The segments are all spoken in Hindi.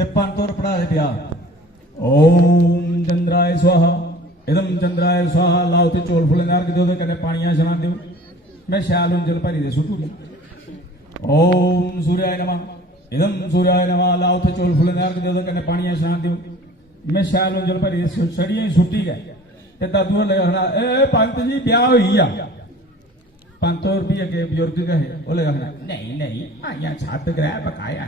ते 500 पढ़ा दे पिया। ओम चंद्राय स्वाहा इदम चंद्राय स्वाहा लाओ ते चौल फुल नार के दो कने पानियां छना दो मैं शैल उंजल भरी दे सुटू। ओम सूर्याय नमः इदम सूर्याय नमः लाओ ते चौल फुल नार के दो कने पानियां छना दो मैं शैल उंजल भरी दे सड़ियां सुट्टी गए ते दादू लगा ए पंत जी ब्याह होई आ 500 रुपये के बुजुर्ग कहे वो लगा नहीं नहीं आया छत ग्रह पकाया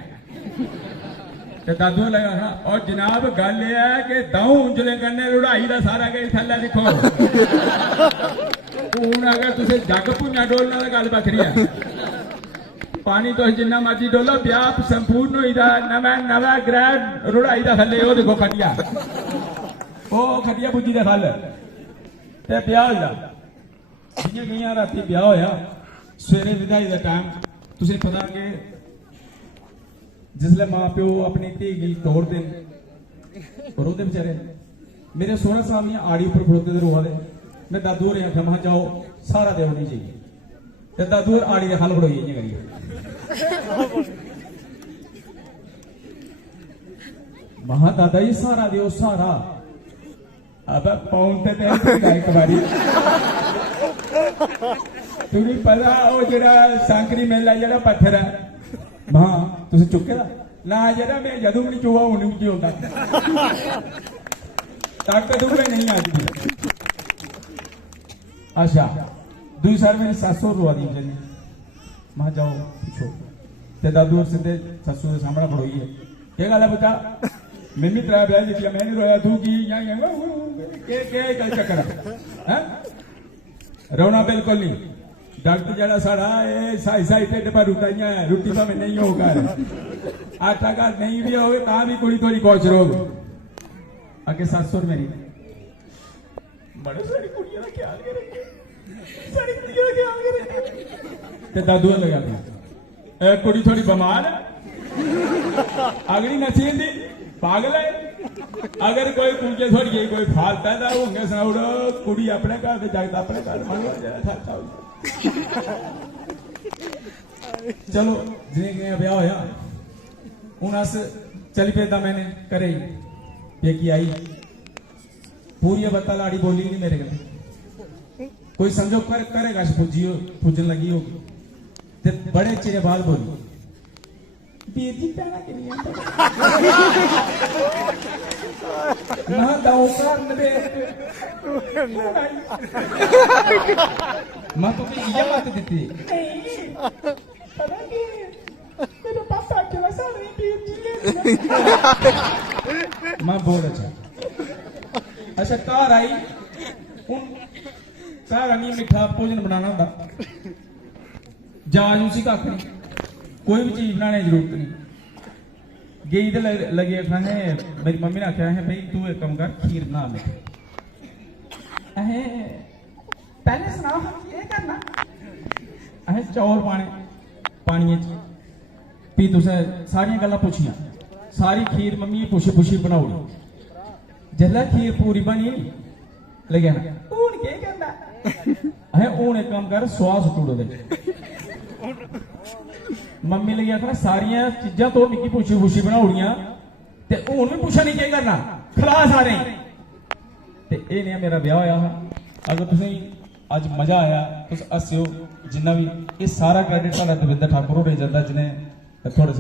ते दादू लगा और जनाब गल है कि दाऊ उंजले करने रुढ़ाई का सारा के थल्ले लिखो हूं अगर तुझे जग भुंजा डोलना तो गल बखरी है पानी तो जिन्ना मर्जी डोलो ब्याह संपूर्ण होईदा नवा नवा ग्रह रुढ़ाई का थल्ले वो देखो खटिया वो खटिया बुजी दे थल ते ब्याह होईदा जियां गईयां राती ब्याह होया सवेरे विदाई का टाइम तुझे पता कि जिसले मां प्यो अपनी धी गी तोड़ देन रोते बेचारे मेरे सोहरा साहब ने आड़ी उपर खड़ोते रोआ दे मैं दादू होरें आख्या महा जाओ सारा दे होनी चाहिए ते दादू होर आड़ी दे खल खड़ोई इयां करियै महा दादा जी सारा दियो सारा अब पौन ते एक बारी तुम्हें पता वो जरा सांकरी मेला जरा पत्थर है हाँ तुझे चुके ना जरा मैं जदू भी चूहा हूं नहीं होता ताकत में नहीं आती। अच्छा दूसरी साल मेरी ससु रुआ दी मुझे मैं जाओ पूछो ते दादू और सीधे ससु के सामने खड़ोई है क्या गल है बेटा मैंने त्रै ब्याह दिखा मैं नहीं रोया तू की के चक्कर है रोना बिल्कुल नहीं डॉक्टर जरा साड़ा साई साई ढिड पर रुटाइया रोटी भावे नहीं होगा आटा घाट नहीं भी हो भी कुड़ी थोड़ी खुश रहोगे अगे 700 मेरी बड़े सारी कुड़ियां का ख्याल करेंगे सारी कुड़ियां का ख्याल करेंगे दादू लगा कुड़ी थोड़ी बीमार है अगली नसी दी पागल है अगर कोई पूछे थोड़ी कोई फालता है होंगे सुनाओ कुड़ी अपने घर से जागता अपने घर चलो जिन्हें ब्याह होया हूं अस चली पेदा मैंने करे पेकी आई पूरी बत्ता लाड़ी बोली नहीं मेरे गले कोई समझो करेगा पूजन लगी होगी ते बड़े चिरे बाद बोली वीर जी पैना कि नहीं मैं तो ये बात दी मैं बोल अच्छा घर आई हूं घर आनी मिठा भोजन बनाना होता जाच उसी कख नहीं कोई भी चीज बनाने की जरूरत नहीं गई तो लगे आखना है मेरी मम्मी ने आख्या है भाई तू एक कम कर खीर बना ले पहले सुना ये करना चौल पाने पानी भी तुसें सारिया गल्लां पुछियां सारी खीर मम्मी पुछी पुछी बनाई जिसलै खीर पूरी बनी लगे हूं केह् करना हूं एक कम कर सुहा सुटू दे मम्मी लगी आखना सारिया चीजा तो मिकी पुछी पुछी बनाउड़ियां ते हूं भी पुछा नहीं केह् करना खिला सारे ते एह नेहा मेरा ब्याह होया हा अगर तुसें अज मजा आया तुस हस्सियो जिन्ना भी ये सारा क्रेडिट साढ़ा दविंदर ठाकुर होरें जंदा जिन्हें थोड़े